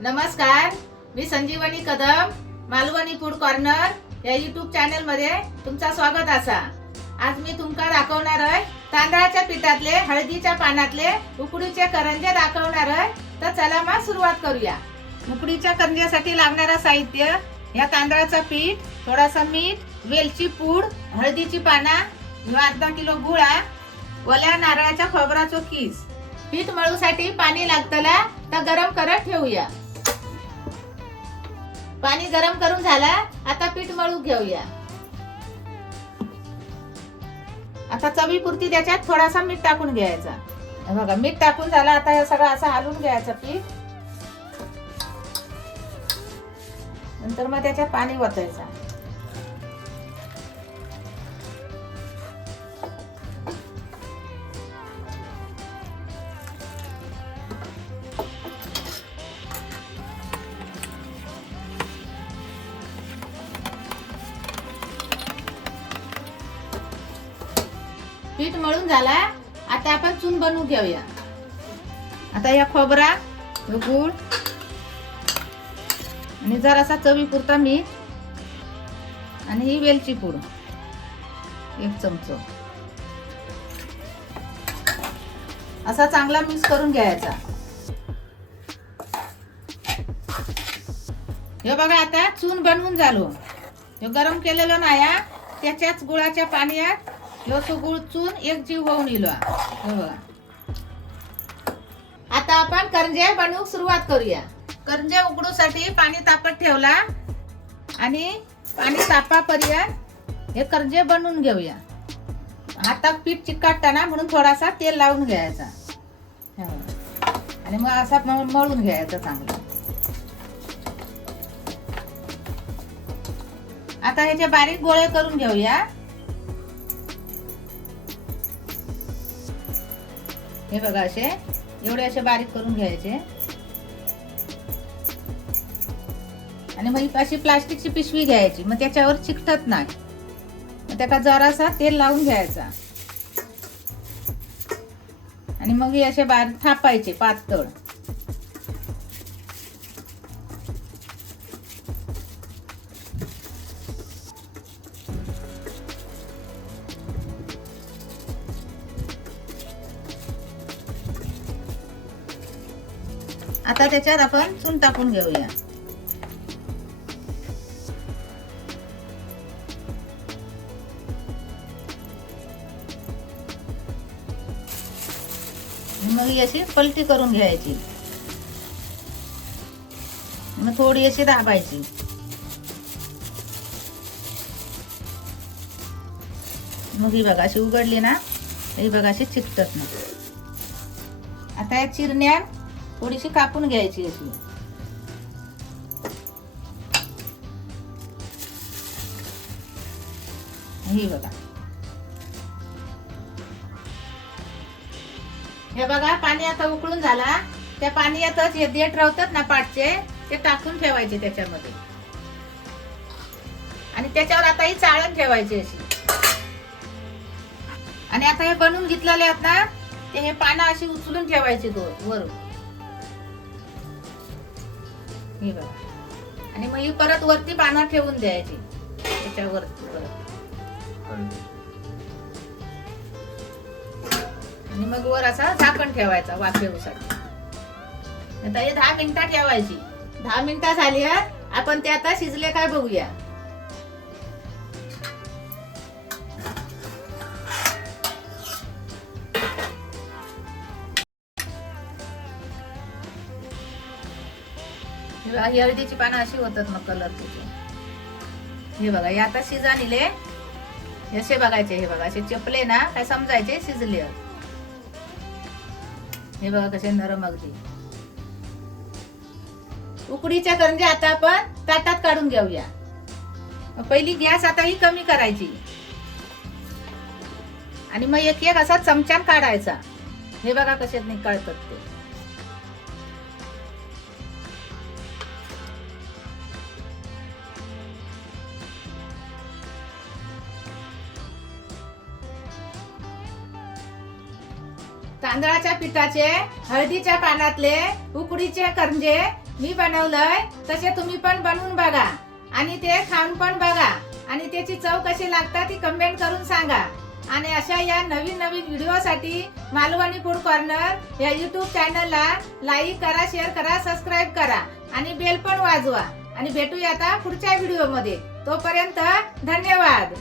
नमस्कार, मी संजीवनी Kadam, Malvani food corner या YouTube channel मध्ये तुमचा स्वागत असा। आज मी तुमका दाखवणार आहे तांदळाच्या पिठातले हळदीच्या पानातले उकडीचे करंजे दाखवणार आहे। तर चला मग सुरुवात करूया। उकडीच्या करंज्यासाठी लागणारा साहित्य या तांदळाचा पीठ, थोडासा मीठ, वेलची पूड, हळदीची पाना, अर्धा किलो गुळ, ओल्या नारळाच्या खोबराचो किस। पीठ मळूसाठी पाणी लागतला तर गरम करत ठेवूया। पाणी गरम करून झाला, आता पीठ मळू घेऊया। आता चवीपुरती त्याच्यात थोडासा मीठ टाकून घ्यायचा। हे बघा मीठ टाकून झाला, आता हे सगळं असं हलवून घ्यायचं पीठ। नंतर मग त्याच्यात पाणी ओतायचं। पीठ मळून झाला, आता आपण चून बनवून घेऊया। आता या खोबरा, गूळ आणि जरासा चवीपुरता मीठ आणि ही वेलची पूड 1 चमचा असा चांगला मिक्स करून घ्यायचा। हे बघा आता चून बनवून झालो। हे गरम केलेलं नाही, त्याच्याच गुळाच्या पाण्यात ह्यो गुळ चून एक जीव होऊन इलो। आता आपण करंजे बनवूक सुरुवात करूया। करंजे उकडूसाठी पाणी तापत ठेवला आणि पाणी तापापर्यंत हे करंजे बनवून घेऊया। हातात पीठ चिकटताना म्हणून थोडासा तेल लावून घ्यायचा आणि मग असा मळून घ्यायचा चांगला। आता ह्याचे बारीक गोळे करून घेऊया। हे बघा असे एवढे असे बारीक करून घ्यायचे आणि मग अशी प्लास्टिकची पिशवी घ्यायची, मग त्याच्यावर चिकटत नाही। मग त्याला जरासा तेल लावून घ्यायचा आणि मग हे असे बारीक थापायचे पातळ। आता त्याच्यात आपण चून टाकून घेऊया। मग अशी पलटी करून घ्यायची, मग थोडी अशी दाबायची। मग ही बघा अशी उघडली ना, ही बघा अशी चिकटत नाही। आता या चिरण्या थोडीशी कापून घ्यायची अशी। ही बघा, हे बघा पाणी आता उकळून झाला। त्या पाण्यातच हे देठ राहतात ना पाटचे, ते टाकून ठेवायचे त्याच्यामध्ये आणि त्याच्यावर आता ही चाळण ठेवायची अशी। आणि आता हे बनवून घेतलेले आहेत ना, ते हे पानं अशी उचलून ठेवायची वरून। ही बघा, आणि मग ही परत वरती पानं ठेवून द्यायची त्याच्यावर आणि मग वर असा झाकण ठेवायचा वाफेसाठी। आता हे 10 मिनिटं ठेवायची। 10 मिनिटं झाली, आपण ते आता शिजले काय बघूया। ही हळदीची पानं अशी होतात मग कलर त्याचे। हे बघा हे आता शिजा निले, असे बघायचे। हे बघा असे चपले ना काय समजायचे शिजले। हे बघा कसे नरम अगदी। उकडीच्या करंजे आता आपण ताटात काढून घेऊया। पहिली गॅस आता ही कमी करायची आणि मग एक एक असा चमच्यान काढायचा। हे बघा कसे निकाळतात ते। तांदळाच्या पिठाचे हळदीच्या पानातले उकडीचे करंजे मी बनवलंय तसे तुम्ही पण बनवून बघा आणि ते खाऊन पण बघा आणि त्याची चव कशी लागतात ती कमेंट करून सांगा. आणि अशा या नवीन नवीन व्हिडिओसाठी मालवणी फूड कॉर्नर या YouTube चॅनलला लाईक करा, शेअर करा, सबस्क्राईब करा आणि बेल पण वाजवा. आणि भेटूया आता पुढच्या व्हिडिओमध्ये. तोपर्यंत धन्यवाद.